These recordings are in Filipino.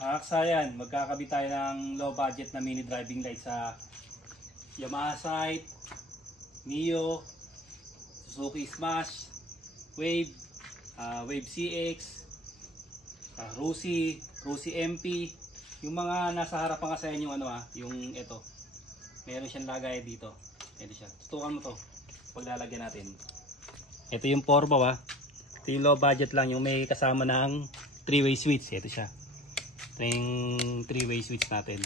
Kasayan, magkakabit tayo ng low budget na mini driving light sa Yamaha Sight, Mio, Suzuki Smash, Wave, Wave CX, Rusi MP. Yung mga nasa harapan kasayan yung yung ito. Meron siyang lagay dito. Ito siya. Tutukan mo to paglalagyan natin. Ito yung forma Ito yung low budget lang, yung may kasama ng 3-way switch. Ito siya. Ito yung 3-way switch natin.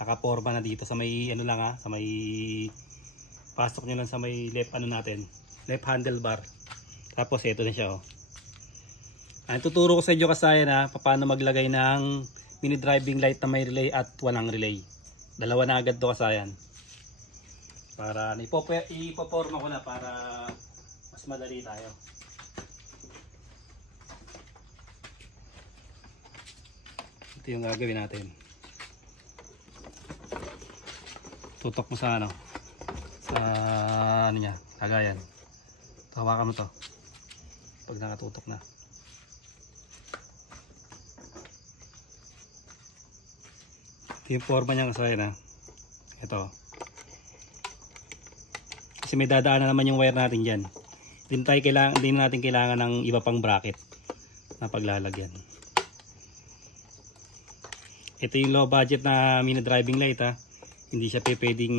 Naka-forma na dito sa may sa may pasok nyo lang sa may left natin. Left handlebar. Tapos ito na siya Ang tuturo ko sa inyo kasayan paano maglagay ng mini driving light na may relay at walang relay. Dalawa na agad to kasayan. Para ipoporma ko na para mas madali tayo. Ito yung gagawin natin. Tutok mo sa sa niya, lagayan. Hawakan mo to. Pag nakatutok na. Ito yung forma niya kasayan Ito. Kasi may dadaan na naman yung wire natin dyan. Hindi natin kailangan ng iba pang bracket na paglalagyan. Ito yung low budget na mini driving light Hindi siya pwedeng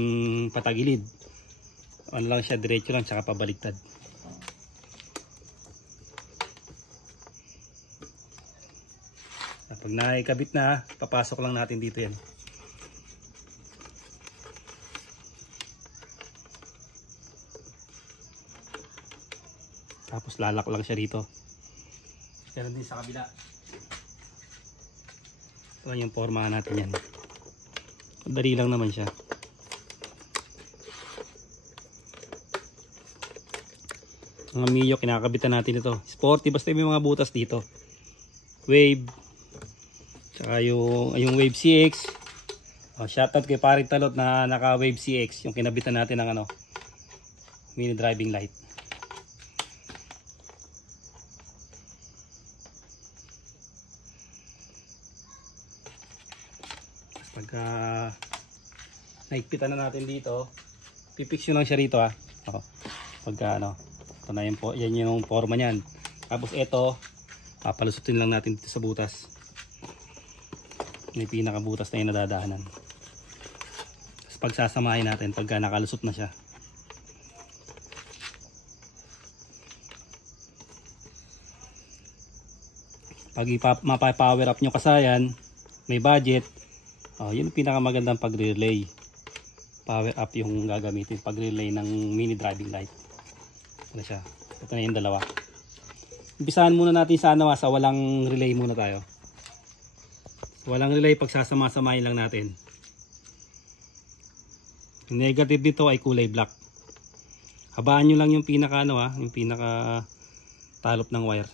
patagilid. Lang siya, diretso lang tsaka pabaliktad. Pag naikabit na, papasok lang natin dito yan. Tapos lalak lang siya dito. Pero din sa kabila. Ito yung forma natin yan. Madali lang naman siya. Mga Mio, kinakabitan natin ito. Sporty, basta may mga butas dito. Wave. Tsaka yung Wave CX. Shoutout kay Paring Talot na naka Wave CX. Yung kinabitan natin ng mini driving light. Pagka naikpitan na natin dito, pipix nyo lang siya rito Pagka ito na yan yung forma niyan. Tapos ito, papalusutin lang natin dito sa butas. May pinakabutas na yung nadadaanan. Tapos pagsasamahin natin pagka nakalusot na siya. Pag mapapower up nyo kasayan, may budget, yun yung pinakamagandang pag-relay. Power up yung gagamitin pag-relay ng mini driving light. Ito siya. Ito na yung dalawa. Umpisahan muna natin sa sa walang relay muna tayo. Walang relay, pagsasama-samahin lang natin. Yung negative dito ay kulay black. Habaan nyo lang yung pinaka yung pinaka talop ng wire.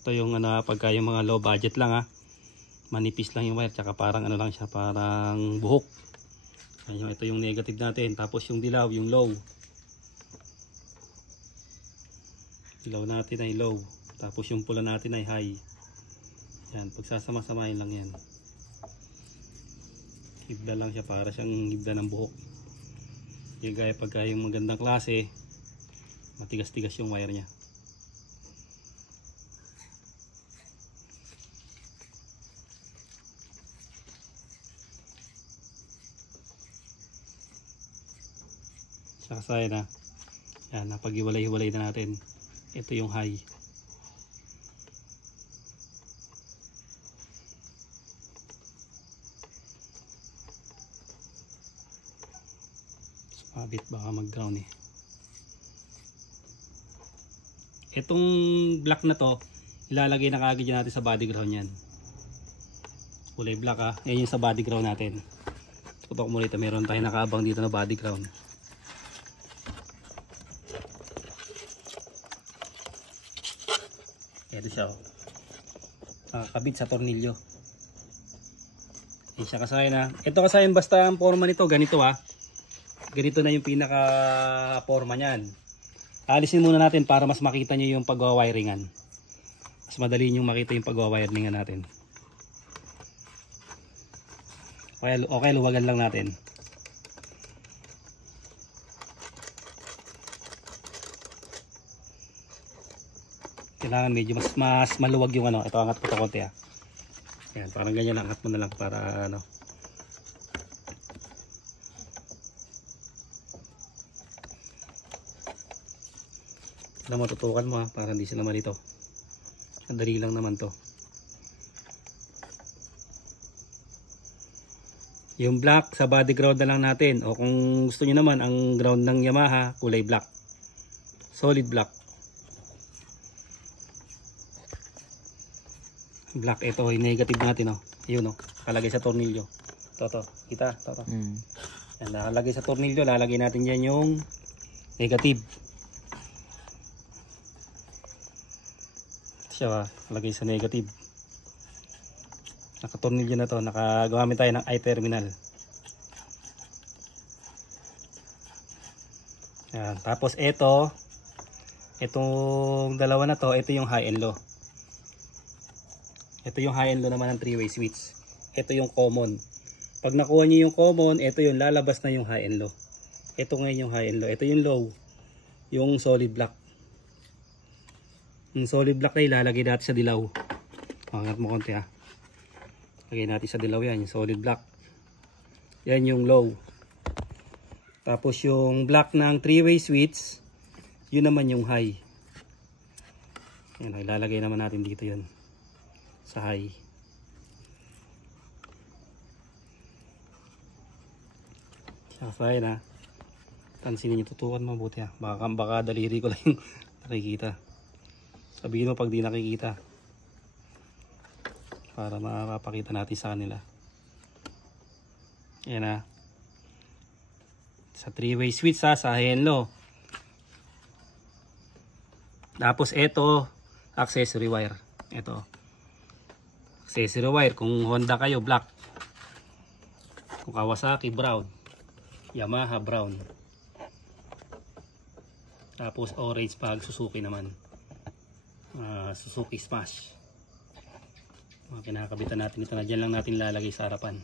Ito yung pagka yung mga low budget lang manipis lang yung wire, tsaka parang lang siya, parang buhok. Ayun, ito yung negative natin. Tapos yung dilaw, yung low. Dilaw natin ay low. Tapos yung pula natin ay high. Yan, pagsasama-samahin lang yan. Hibla lang siya, para siyang hibla ng buhok. Yung gaya pagka yung magandang klase, matigas-tigas yung wire nya. Kasayan yan, napag-iwalay-iwalay na natin. Ito yung high. Sumabit, baka mag-ground Itong black na to, ilalagay na kagad natin sa body ground yan. Kulay black yan yung sa body ground natin. Tutok mo rito, meron tayo nakaabang dito na body ground. Ito siya nakakabit sa tornilyo. Yan siya kasayan Ito kasayan, basta ang forma nito ganito ganito na yung pinaka forma niyan. Alisin muna natin para mas makita nyo yung pag-wiringan. Mas mas madali nyo makita yung pagwa-wiring natin. Okay, luwagan lang natin. Kailangan medyo mas maluwag yung ano. Ito, angat po ito konti ah. Ayan, parang ganyan lang, angat mo na lang para ano. Na matutukan mo ha, para hindi sila malito. Madali lang naman to. Yung black sa body ground na lang natin, o kung gusto niyo naman ang ground ng Yamaha kulay black, solid black. Black, ito yung negative natin oh. Yun oh, nakalagay sa tornilyo. Toto, kita, toto. Yan, nakalagay sa tornilyo, lalagay natin diyan yung negative. Siya lagay sa negative. Nakatornilyo na to, nakagamit tayo ng I-terminal. Yan. Tapos itong dalawa na to, ito yung high and low. Ito yung high and low naman ng 3-way switch. Ito yung common. Pag nakuha niyo yung common, ito yung lalabas na yung high and low. Ito ngayon yung high and low. Ito yung low, yung solid black. Yung solid black na ilalagay natin sa dilaw. Angat mo konti ha. Lagay natin sa dilaw yan, yung solid black. Yan yung low. Tapos yung black ng 3-way switch, yun naman yung high. Yan, ilalagay naman natin dito yun. Sa high. Sasayin ha. Tansinin nyo, tutukan mabuti ha. Baka daliri ko lang yung nakikita. Sabihin mo pag di nakikita. Para mapapakita natin sa kanila. Ayan ha. Sa 3-way switch ha, sa high and low. Tapos ito, accessory wire. Ito. Accessory wire. Kung Honda kayo, black. Kung Kawasaki, brown. Yamaha, brown. Tapos orange pag Suzuki naman. Suzuki Smash. Kinakabitan natin ito na dyan lang natin lalagay sa harapan.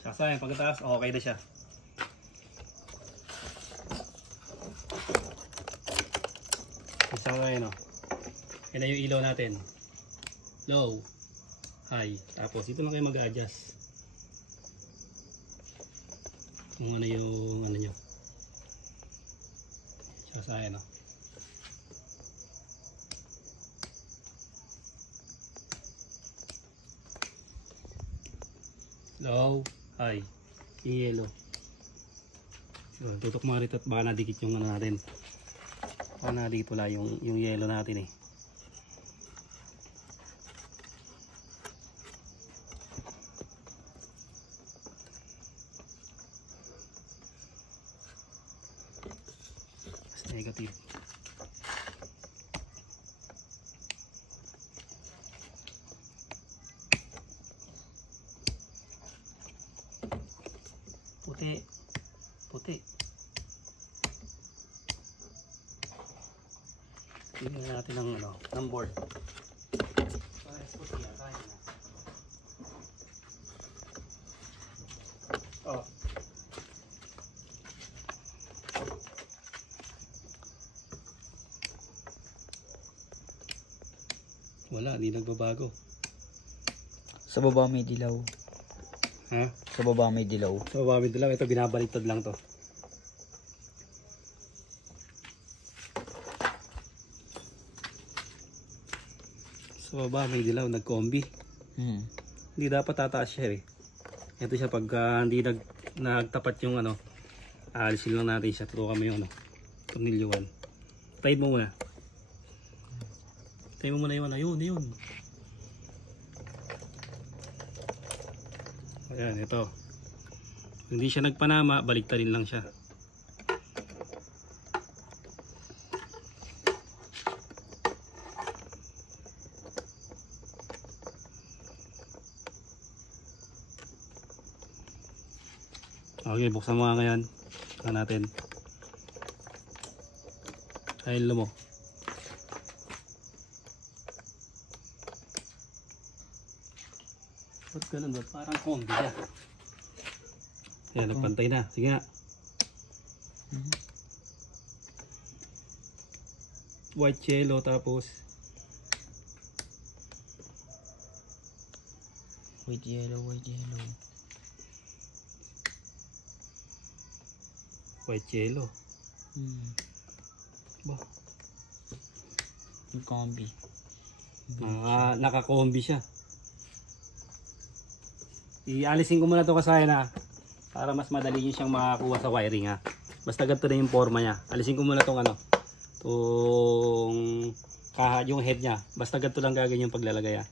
Sasayang pagkataas, okay na siya. Sasayang no. Yan na yung ilaw natin. Low, high. Tapos ito lang kayo mag-adjust. Kung ano yung ano nyo. Sasayang no. Low, high, yung yellow. So, tutok mga rito at baka nadikit yung ano natin. Baka nadikit wala yung yellow natin eh. Mas negative. Puti. Tingnan natin ang ano, ng board. Oh. Wala, hindi nagbabago. Sa baba may dilaw. Ha? Sa baba may dilaw. Sa baba may dilaw. Ito binabaliktad lang to. Sa baba may dilaw. Nag-combi. Hindi dapat tataas siya eh. Ito siya pagka hindi nagtapat yung ano. Alisin lang natin siya. Tutukan mo yung ano. Tornilyo 1. Tayin mo muna. Tayin mo muna yung ano. Yun. Ayan, ito. Hindi siya nagpanama, baliktarin lang siya. Okay, buksan mo nga ngayon. Buksan natin. Ayun mo. Ba't ganun ba? Parang combi siya. Ayan, nagpantay na. Sige nga. White yellow tapos White yellow, white yellow. white yellow. Ba? Yung combi. Naka-combi siya. Ialisin ko muna ito kasaya na para mas madali nyo siyang makakuha sa wiring ha. Basta ganito na yung forma niya. Alisin ko muna itong yung head niya. Basta ganito lang gagawin yung paglalagay ha.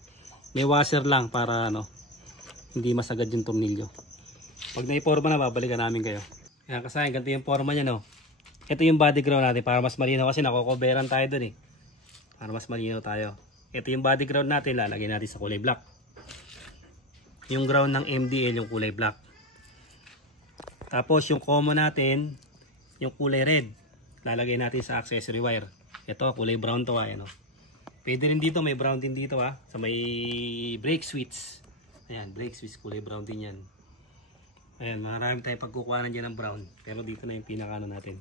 May washer lang para hindi masagad yung tornilyo. Pag naiporma na, babalikan namin kayo. Ayan kasaya, ganito yung forma niya no. Ito yung body ground natin para mas malinaw kasi nakokoberan tayo dun eh. Para mas malinaw tayo. Ito yung body ground natin, lalagay natin sa kulay black. Yung ground ng MDL yung kulay black. Tapos yung common natin, yung kulay red, lalagay natin sa accessory wire. Ito kulay brown to ha. Pwede rin dito, may brown din dito ha. Sa may brake switch. Ayan, brake switch kulay brown din yan. Ayan, marami tayong pagkukuhanan dyan ng brown. Pero dito na yung pinakano natin.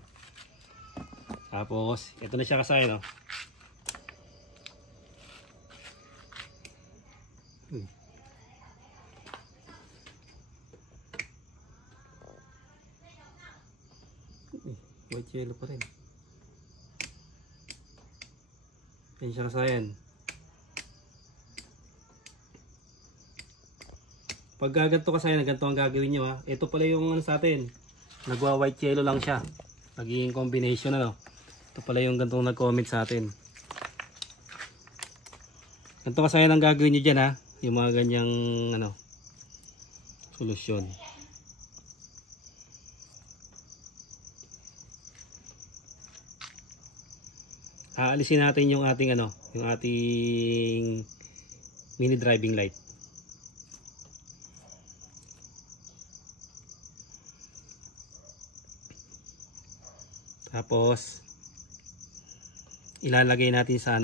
Tapos, ito na siya kasaya no. White yellow pa rin. Ayan siya kasayan. Pag gaganto kasayan, ganito ang gagawin nyo ha. Ito pala yung sa atin. Nagwa white yellow lang siya. Naging combination Ito pala yung ganitong nag-comment sa atin. Ganito kasayan ang gagawin nyo dyan ha. Yung mga ganyang solusyon. Aalisin natin yung ating yung ating mini driving light. Tapos ilalagay natin sa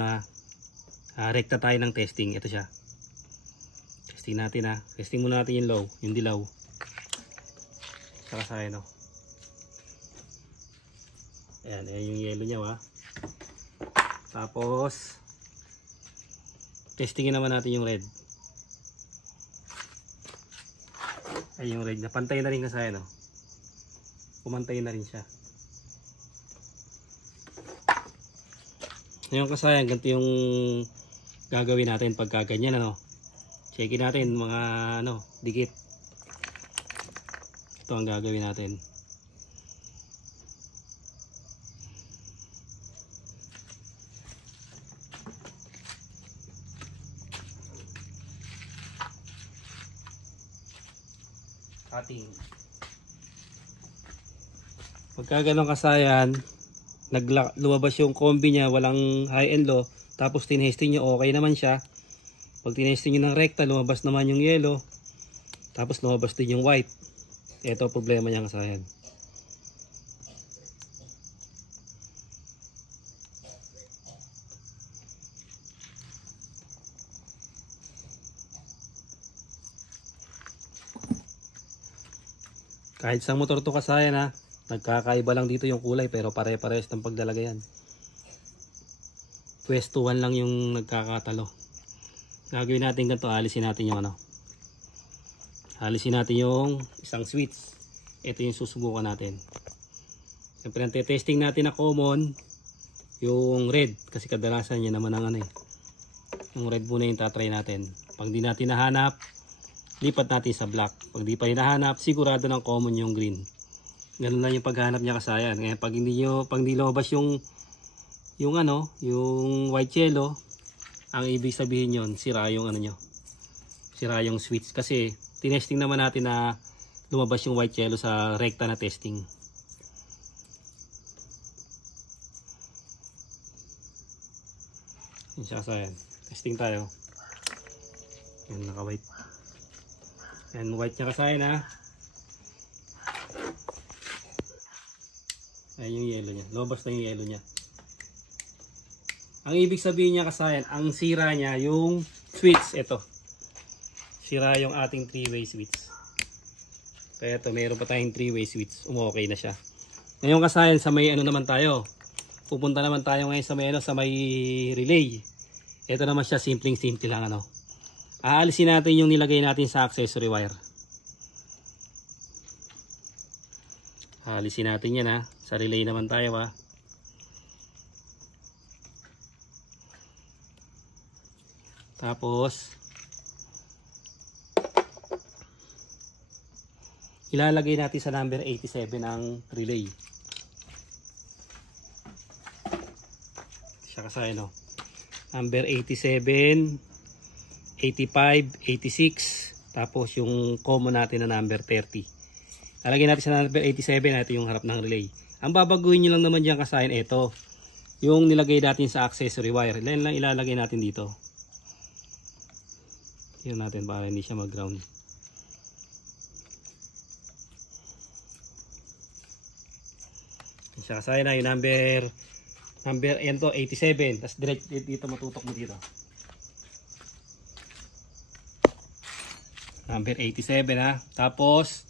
rekta tayo ng testing. Ito siya. Testing natin ha. Testing muna natin yung low, yung dilaw. Saka sa ayan, ayan yung yellow niya ha. Tapos testingin naman natin yung red. Ay yung red na pantay na rin kasi pumantay na rin siya. Ngayon kasayan, ganito yung gagawin natin pagka ganyan checkin natin mga dikit. Ito ang gagawin natin. Cutting. Pagka ganun kasayan, lumabas yung combi niya, walang high and low, tapos tinesting nyo, okay naman siya. Pag tinesting nyo ng rekta, lumabas naman yung yellow, tapos lumabas din yung white. Ito problema niya kasayan. Kahit sa motor to kasayan ha, nagkakaiba lang dito yung kulay pero pare-pares ng paglalagay yan. Pwesto 1 lang yung nagkakatalo. Gagawin natin ganito, alisin natin yung alisin natin yung isang switch. Ito yung susubukan natin. Siyempre ang testing natin na common yung red kasi kadalasan niya naman ang yung red muna yung tatry natin. Pag di natin nahanap, lipat natin sa black. Pag di pa hinahanap, sigurado ng common yung green. Ganun lang yung paghanap niya kasayan. Ngayon pag hindi lumabas yung white yellow, ang ibig sabihin yon sira yung sira yung switch kasi tinesting naman natin na lumabas yung white yellow sa rekta na testing. Yan siya kasayan. Testing tayo. Yan naka white. Yan white niya kasayan ha. Ayan yung yellow niya. Lumabas na yung yellow niya. Ang ibig sabihin niya kasayan, ang sira niya yung switch. Ito. Sira yung ating 3-way switch. Kaya ito, mayroon pa tayong 3-way switch. Okay na siya. Ngayon kasayan, sa may ano naman tayo. Pupunta naman tayo ngayon sa may, sa may relay. Ito naman siya, simpleng-simple lang ano. Aalisin natin yung nilagay natin sa accessory wire. Aalisin natin yan ha. Sa relay naman tayo ha. Tapos ilalagay natin sa number 87 ang relay. Siya kasi no. Number 87, 85, 86, tapos yung common natin na number 30. Lalagay natin sa number 87, ito yung harap ng relay. Ang babaguhin nyo lang naman dyan kasayan, ito yung nilagay natin sa accessory wire. Ilan lang ilalagay natin dito. Yun natin para hindi siya mag-ground. Siya kasayan na yung number yan to 87. Tapos direct dito matutok mo dito. Number 87 ha. Tapos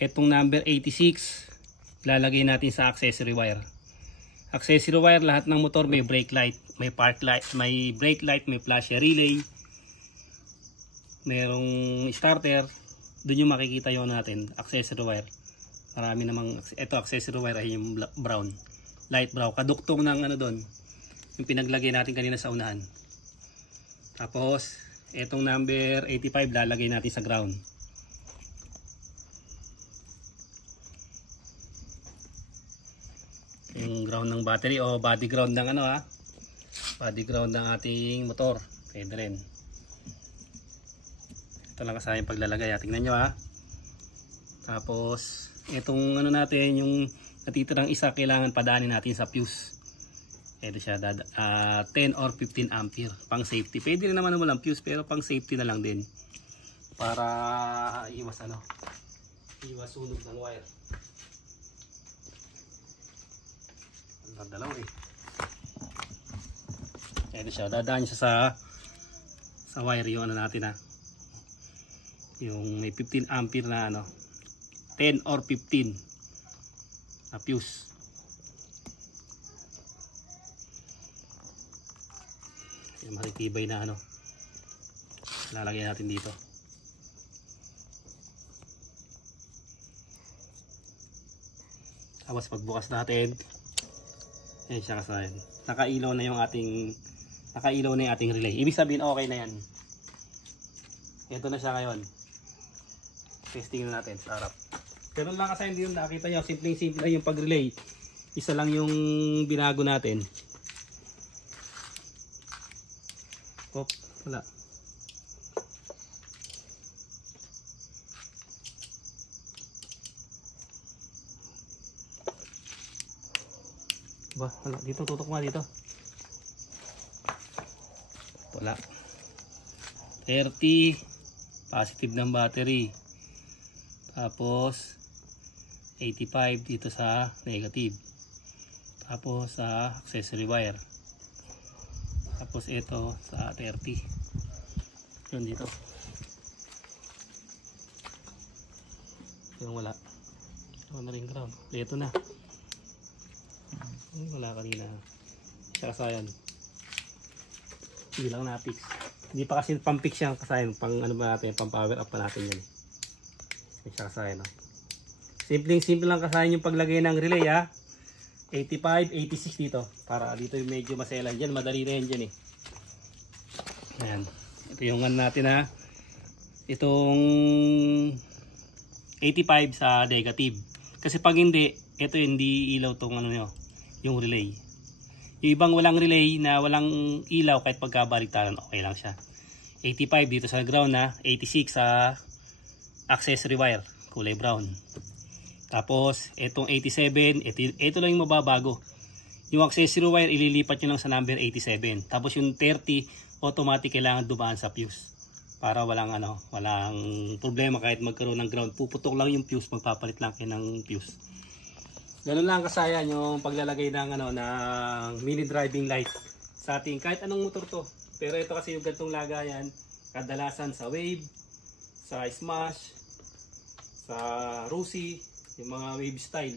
etong number 86 lalagay natin sa accessory wire. Accessory wire, lahat ng motor may brake light, may park light, may brake light, may flasher relay, merong starter. Doon yung makikita yun natin, accessory wire. Marami namang, ito accessory wire ay yung brown, light brown, kaduktong ng ano doon, yung pinaglagay natin kanina sa unahan. Tapos etong number 85 lalagay natin sa ground. Yung ground ng battery o body ground ng ano ha, body ground ng ating motor. Pwede rin. Ito lang kasi yung paglalagay. Tingnan nyo ha. Tapos itong ano natin, yung natitirang isa, kailangan padaanin natin sa fuse. Ito siya, 10 or 15 ampere pang safety. Pwede rin naman walang fuse, pero pang safety na lang din para iwas ano, iwas sunog ng wire. Ang dalaw eh. Ito siya, dadaan siya sa wire yung ano natin ha, yung may 15 ampere na ano, 10 or 15 na fuse. Yung matitibay na ano, lalagay natin dito. Tapos pagbukas natin, ayan siya kasayan, nakailaw na yung ating relay. Ibig sabihin okay na yan. Ito na siya ngayon. Testing na natin sa harap. Ganun lang kasi hindi yung nakita nyo. Simple lang yung pag-relay. Isa lang yung binago natin. Pop, wala. Ba, wala. Dito, tutok nga dito. Wala. 30 positive ng battery. Tapos 85 dito sa negative. Tapos sa accessory wire. Tapos ito sa 30. Yun dito. Yung wala. Wala na rin ground. Ito na. Wala kanina. Siya kasayan. Hindi lang na-fix. Hindi pa kasi pang-fix yan kasayan. Pang ano ba natin, pang power up pa natin yan. Siya kasayan. No? Simple lang kasayan yung paglagay ng relay ha. 85, 86 dito. Para dito yung medyo maselan dyan. Madali na yan dyan eh. Ayan. Ito yung ano natin ha. Itong 85 sa negative. Kasi pag hindi, ito hindi ilaw tong ano nyo, yung relay. Yung ibang walang relay na walang ilaw kahit pagkabaliktaran, okay lang siya. 85 dito sa ground na, 86 sa accessory wire, kulay brown. Tapos itong 87, ito lang yung mababago. Yung accessory wire ililipat nyo lang sa number 87. Tapos yung 30 automatic kailangan dumaan sa fuse. Para walang ano, walang problema kahit magkaroon ng ground. Puputok lang yung fuse, magpapalit lang kayo ng fuse. Ganun lang kasayan yung paglalagay ng ano, ng mini driving light sa ating kahit anong motor to. Pero ito kasi yung gantong lagayan, kadalasan sa Wave, sa Smash, sa Rusi, yung mga Wave style.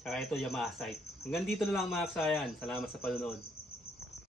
Saka ito Yamaha Sight. Hanggang dito na lang mga aksayan. Salamat sa panonood.